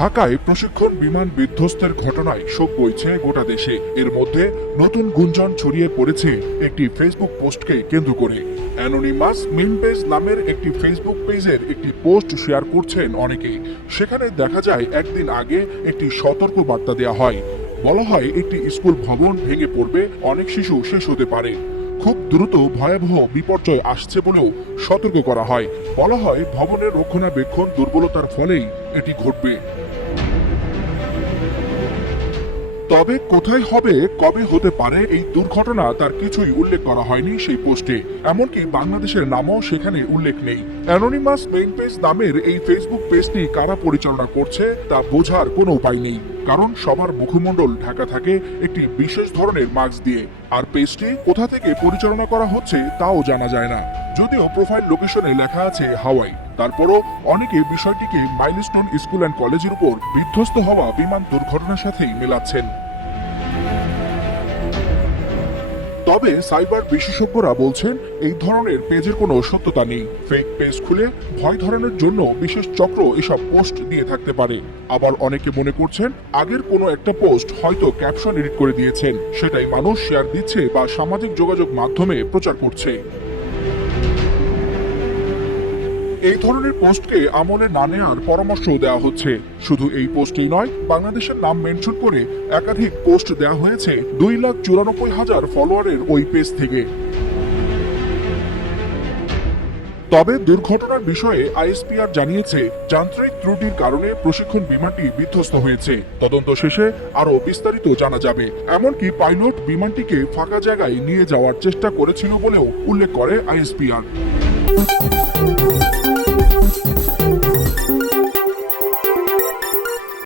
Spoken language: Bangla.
ঢাকায় প্রশিক্ষণ বিমান বিধ্বস্তের ঘটনায় শোক বইছে গোটা দেশে। এর মধ্যে নতুন গুঞ্জন ছড়িয়ে পড়েছে একটি ফেসবুক পোস্টকে কেন্দ্র করে। অ্যানোনিমাস মিম পেজ নামের একটি ফেসবুক পেজের একটি পোস্ট শেয়ার করছেন অনেকেই। সেখানে দেখা যায় একদিন আগে একটি সতর্ক বার্তা দেওয়া হয়। বলা হয় একটি স্কুল ভবন ভেঙে পড়বে, অনেক শিশু শেষ হতে পারে। খুব দ্রুত ভয়াবহ বিপর্যয় আসছে বলেও সতর্ক করা হয়। বলা হয় ভবনের রক্ষণাবেক্ষণ দুর্বলতার ফলেই এটি ঘটবে। তবে কোথায় হবে, কবে হতে পারে এই দুর্ঘটনা তার কিছুই উল্লেখ করা হয়নি সেই পোস্টে। এমনকি বাংলাদেশের নামও সেখানে উল্লেখ নেই। অ্যানোনিমাস মেইন পেজ নামের এই ফেসবুক পেজটি কারা পরিচালনা করছে তা বোঝার কোনো উপায় নেই, কারণ সবার মুখমণ্ডল ঢাকা থাকে একটি বিশেষ ধরনের মাস্ক দিয়ে। আর পেজটি কোথা থেকে পরিচালনা করা হচ্ছে তাও জানা যায় না। যদিও প্রোফাইল লোকেশনে লেখা আছে হাওয়াই, তারপরও অনেকে বিষয়টিকে মাইলস্টোন স্কুল অ্যান্ড কলেজের উপর বিধ্বস্ত হওয়া বিমান দুর্ঘটনার সাথেই মেলাচ্ছেন। তবে সাইবার বিশেষজ্ঞরা বলছেন এই ধরনের পেজের কোনো সত্যতা নেই। ফেক পেজ খুলে ভয় ধরানোর জন্য বিশেষ চক্র এসব পোস্ট দিয়ে থাকতে পারে। আবার অনেকে মনে করছেন আগের কোনো একটা পোস্ট হয়তো ক্যাপশন এডিট করে দিয়েছেন, সেটাই মানুষ শেয়ার দিচ্ছে বা সামাজিক যোগাযোগ মাধ্যমে প্রচার করছে। এই ধরনের পোস্টকে আমলে না নেওয়ার পরামর্শ দেওয়া হচ্ছে। শুধু এই পোস্টেই নয়, বাংলাদেশের নাম মেনশন করে একাধিক পোস্ট দেওয়া হয়েছে 2,94,000 ফলোয়ারের ওই পেজ থেকে। তবে দুর্ঘটনার বিষয়ে আইএসপিআর জানিয়েছে যান্ত্রিক ত্রুটির কারণে প্রশিক্ষণ বিমানটি বিধ্বস্ত হয়েছে। তদন্ত শেষে আরো বিস্তারিত জানা যাবে। এমনকি পাইলট বিমানটিকে ফাঁকা জায়গায় নিয়ে যাওয়ার চেষ্টা করেছিল বলেও উল্লেখ করে আইএসপিআর।